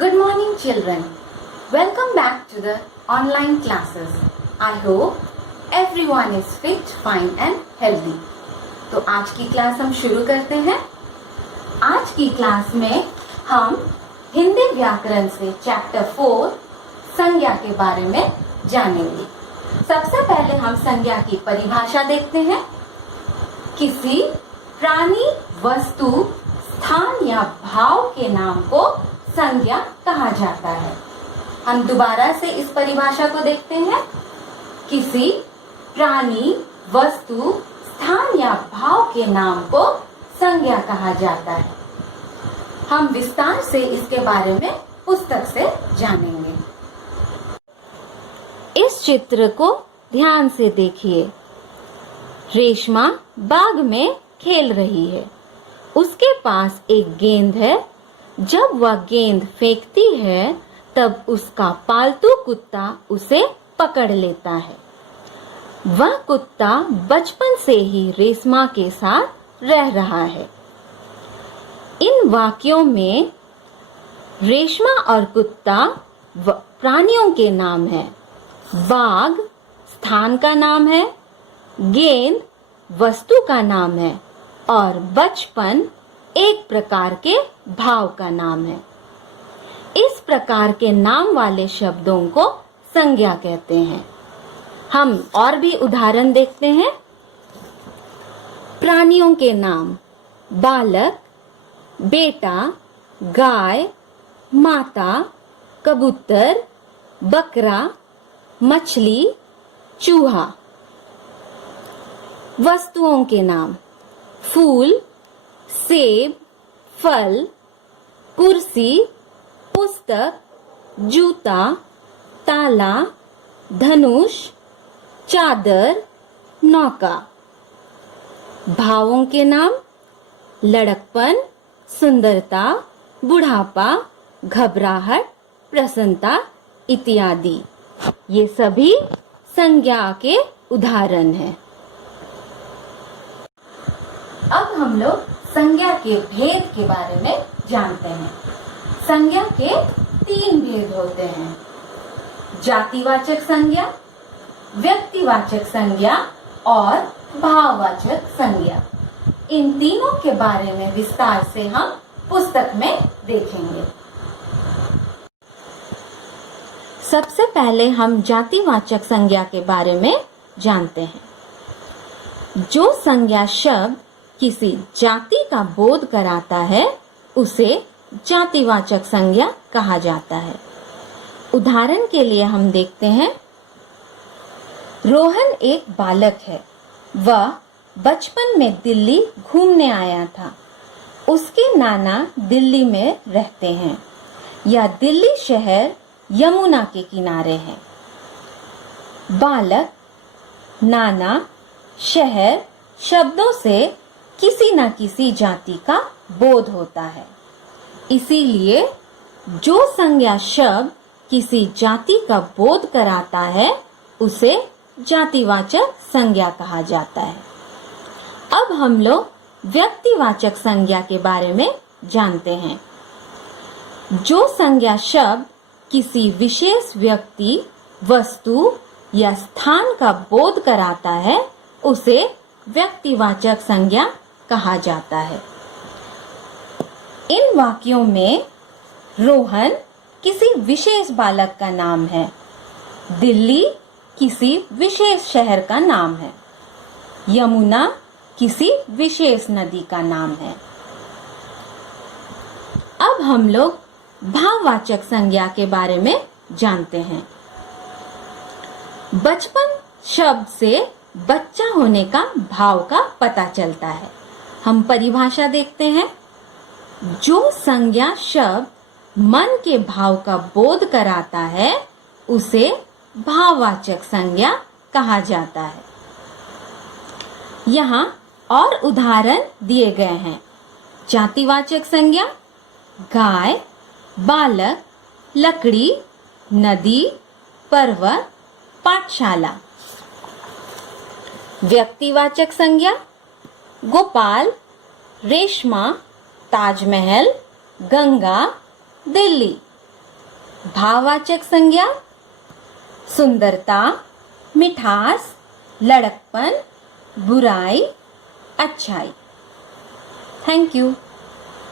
Good morning children. Welcome back to the online classes. I hope everyone is fit, fine and healthy. तो आज की class हम शुरू करते हैं। आज की क्लास में हम हिंदी व्याकरण से चैप्टर 4 संज्ञा के बारे में जानेंगे। सबसे पहले हम संज्ञा की परिभाषा देखते हैं। किसी प्राणी, वस्तु, स्थान या भाव के नाम को संज्ञा कहा जाता है। हम दोबारा से इस परिभाषा को देखते हैं। किसी प्राणी, वस्तु, स्थान या भाव के नाम को संज्ञा कहा जाता है। हम विस्तार से इसके बारे में पुस्तक से जानेंगे। इस चित्र को ध्यान से देखिए। रेशमा बाग में खेल रही है। उसके पास एक गेंद है। जब वह गेंद फेंकती है तब उसका पालतू कुत्ता उसे पकड़ लेता है। वह कुत्ता बचपन से ही रेशमा के साथ रह रहा है। इन वाक्यों में रेशमा और कुत्ता प्राणियों के नाम है। बाग स्थान का नाम है, गेंद वस्तु का नाम है और बचपन एक प्रकार के भाव का नाम है। इस प्रकार के नाम वाले शब्दों को संज्ञा कहते हैं। हम और भी उदाहरण देखते हैं। प्राणियों के नाम: बालक, बेटा, गाय, माता, कबूतर, बकरा, मछली, चूहा। वस्तुओं के नाम: फूल, सेब, फल, कुर्सी, पुस्तक, जूता, ताला, धनुष, चादर, नौका। भावों के नाम: लड़कपन, सुंदरता, बुढ़ापा, घबराहट, प्रसन्नता इत्यादि। ये सभी संज्ञा के उदाहरण हैं। अब हम लोग संज्ञा के भेद के बारे में जानते हैं। संज्ञा के 3 भेद होते हैं: जातिवाचक संज्ञा, व्यक्तिवाचक संज्ञा और भाववाचक संज्ञा। इन तीनों के बारे में विस्तार से हम पुस्तक में देखेंगे। सबसे पहले हम जातिवाचक संज्ञा के बारे में जानते हैं। जो संज्ञा शब्द किसी जाति का बोध कराता है उसे जातिवाचक संज्ञा कहा जाता है। उदाहरण के लिए हम देखते हैं। रोहन एक बालक है। वह बचपन में दिल्ली घूमने आया था। उसके नाना दिल्ली में रहते हैं। यह दिल्ली शहर यमुना के किनारे है। बालक, नाना, शहर शब्दों से किसी न किसी जाति का बोध होता है। इसीलिए जो संज्ञा शब्द किसी जाति का बोध कराता है उसे जातिवाचक संज्ञा कहा जाता है। अब हम लोग व्यक्तिवाचक संज्ञा के बारे में जानते हैं। जो संज्ञा शब्द किसी विशेष व्यक्ति, वस्तु या स्थान का बोध कराता है उसे व्यक्तिवाचक संज्ञा कहा जाता है। इन वाक्यों में रोहन किसी विशेष बालक का नाम है। दिल्ली किसी विशेष शहर का नाम है। यमुना किसी विशेष नदी का नाम है। अब हम लोग भाववाचक संज्ञा के बारे में जानते हैं। बचपन शब्द से बच्चा होने का भाव का पता चलता है। हम परिभाषा देखते हैं। जो संज्ञा शब्द मन के भाव का बोध कराता है उसे भाववाचक संज्ञा कहा जाता है। यहाँ और उदाहरण दिए गए हैं। जातिवाचक संज्ञा: गाय, बालक, लकड़ी, नदी, पर्वत, पाठशाला। व्यक्तिवाचक संज्ञा: गोपाल, रेशमा, ताजमहल, गंगा, दिल्ली। भाववाचक संज्ञा सुंदरता, मिठास, लड़कपन, बुराई, अच्छाई। Thank you.